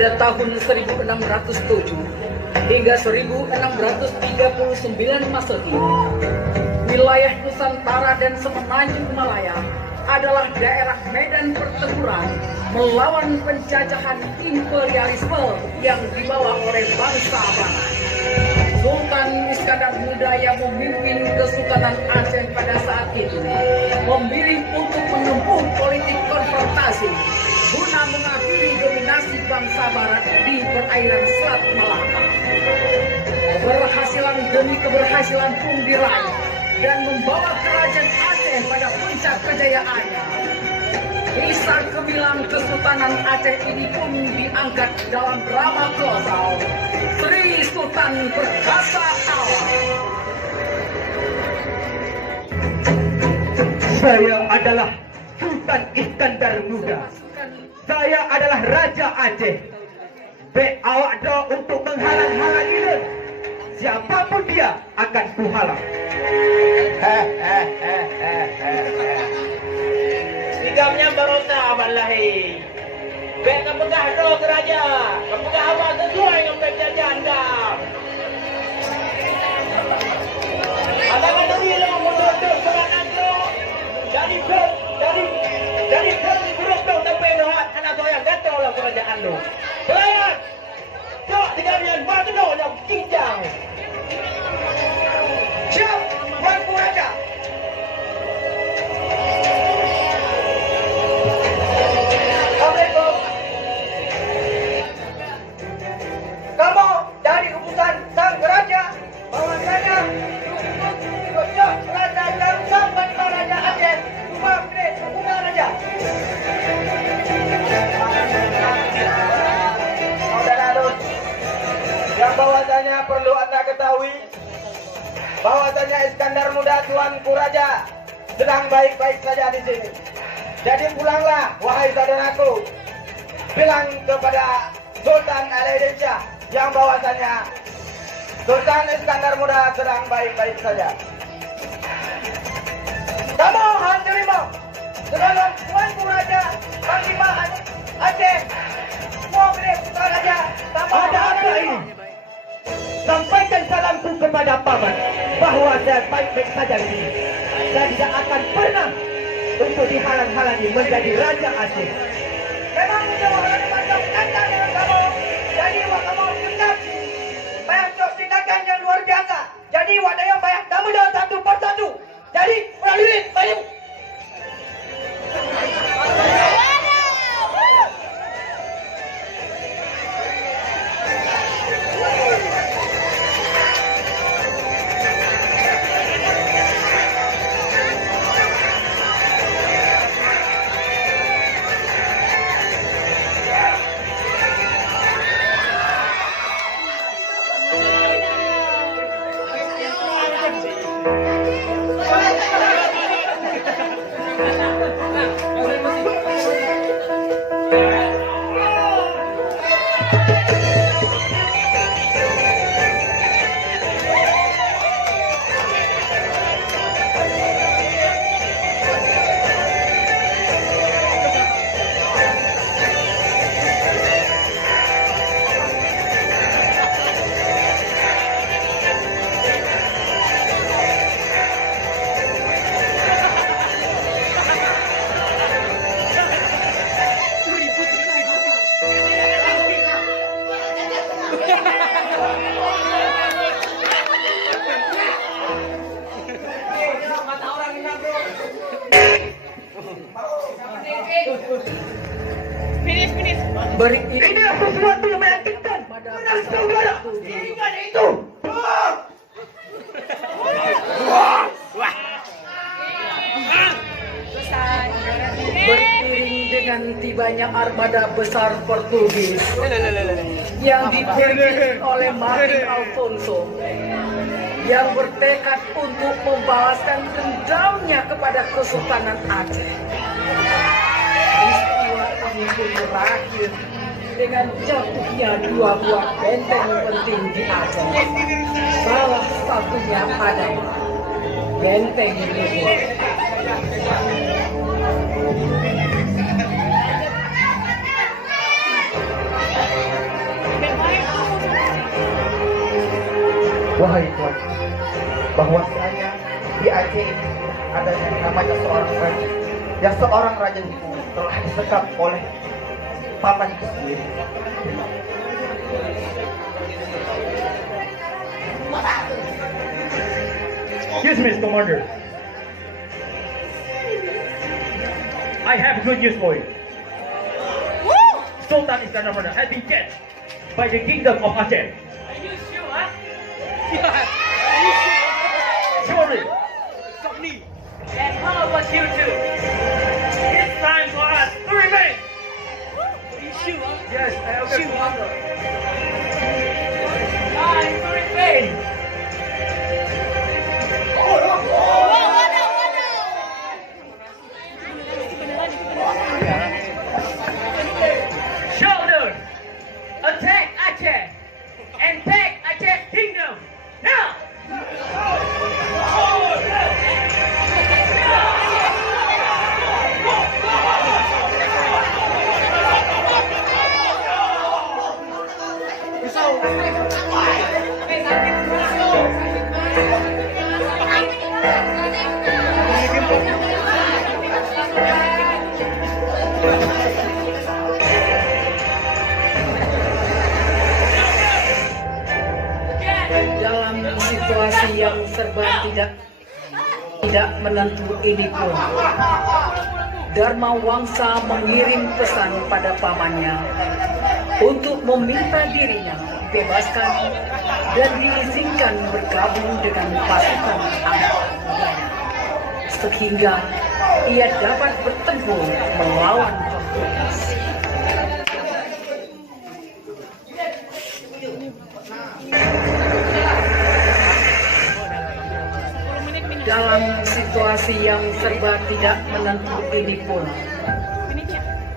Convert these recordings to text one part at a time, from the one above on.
pada tahun 1607 hingga 1639 Masehi, wilayah Nusantara dan Semenanjung Malaya adalah daerah medan pertempuran melawan penjajahan imperialisme yang dibawa oleh bangsa Barat. Sultan Iskandar Muda yang memimpin Kesultanan Aceh pada saat itu memilih untuk menempuh politik konfrontasi guna mengakhiri dominasi bangsa Barat di perairan Selat Malaka. Keberhasilan demi keberhasilan pun diraih dan membawa kerajaan Aceh pada puncak kejayaannya. Kisah gemilang Kesultanan Aceh ini pun diangkat dalam drama kolosal Sri Sultan Perkasa Alam. Saya adalah Sultan Iskandar Muda. Saya adalah Raja Aceh. Baik awak do untuk menghalang-halangi dia. Siapapun dia akan kuhalang. Tigamnya barota balahi. Baik kepegah do raja. Kepegah awak sesuai dengan perjanjian dah. Alangan diri lo mundur serangan do. Dari buruk do sampai do anak goyang gatal lah kerajaan lo. Pelayan. Cok tigamnya batu do yang cincang. Siap, Tuanku Raja. Assalamualaikum. Kamu dari utusan Sang Raja, bahwasanya ikut Raja dan Sang Raja Aceh, Cuma Gede, Bunga Raja. Saudara Arun, yang bahwasanya perlu Anda ketahui, bahwasanya Iskandar Muda Tuanku Raja sedang baik-baik saja di sini. Jadi pulanglah, wahai saudaraku, bilang kepada Sultan Al-Indonesia yang bahwasanya Sultan Iskandar Muda sedang baik-baik saja. Kamu hantarimo, sedangkan Tuanku Raja Panglima Aceh, mau beri putra raja, Ada apa ini? Sampaikan salamku kepada paman bahwa saya baik-baik saja di sini. Saya tidak akan pernah untuk dihalang-halangi menjadi Raja Aceh. memang sudah orang macam kata dengan kamu. Jadi wak kamu tetap banyak tindakan yang luar biasa. Jadi wak daya banyak kamu dah satu persatu. Jadi prajurit maju. Inilah sesuatu yang meyakinkan. Benar saudara. Ingat itu. Beriring dengan tibanya armada besar Portugis yang dipimpin oleh Martin Alfonso yang bertekad untuk membalaskan dendamnya kepada Kesultanan Aceh. Peristiwa ini pun berakhir dengan jatuhnya dua buah benteng penting di Aceh. Salah satunya adalah Benteng Luhur. Wahai Tuan, bahwasanya di Aceh ini ada yang namanya seorang raja. Ya seorang raja itu telah disekap oleh paman itu sendiri. Yes, Miss Commander. I have good news for you. Sultan Iskandar Muda has been captured by the Kingdom of Aceh. Are you sure? Surely, And how about you two? it's time for us to remain. Are you sure? Yes, okay, Commander. Time to remain. Shoulders, attack Aceh, and take Aceh Kingdom now. Dalam situasi yang serba tidak menentu ini pun, Dharma Wangsa mengirim pesan pada pamannya untuk meminta dirinya dibebaskan dan diizinkan bergabung dengan pasukan angkatan udara, sehingga ia dapat bertempur melawan Portugis. Dalam situasi yang serba tidak menentu ini pun,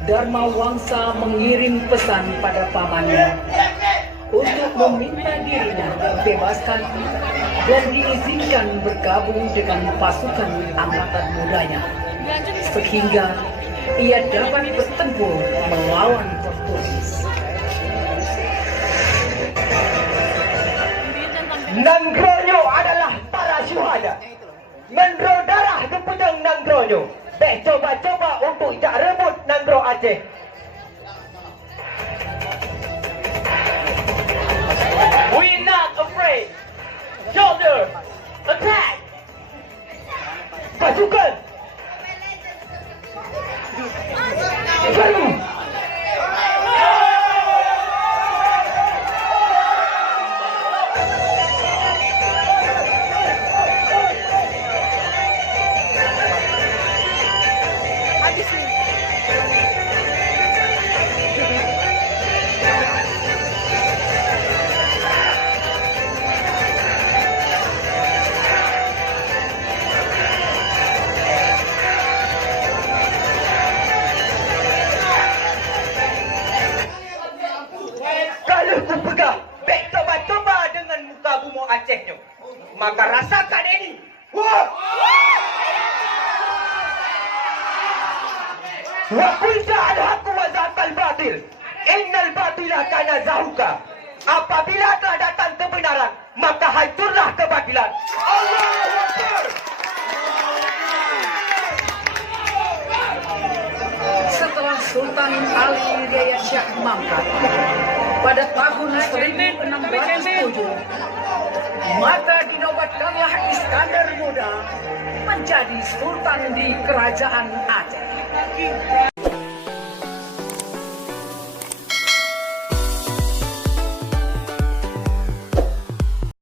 Dharma Wangsa mengirim pesan pada pamannya untuk meminta dirinya dibebaskan dan diizinkan bergabung dengan pasukan angkatan mudanya, sehingga ia dapat bertempur melawan Portugis. Nanggronyo adalah para syuhada. Mendro darah di pedang Nanggronyo. Coba-coba untuk jak rebut Nanggro Aceh. We're not afraid. Shoulder, attack. Pasukan Baru kalau ku pegang bek coba-coba dengan muka bumo Acehnya, maka rasakan ini. Wah! Wa qul ja'al haqqu wa zaqal batil. Innal batila kana zahuka. Apabila telah datang kebenaran, maka hancurlah kebatilan. Allahu Akbar. Setelah Sultan Ali Hidayat Shah mangkat pada tahun 1607, maka dinobatkanlah Iskandar Muda menjadi Sultan di Kerajaan Aceh.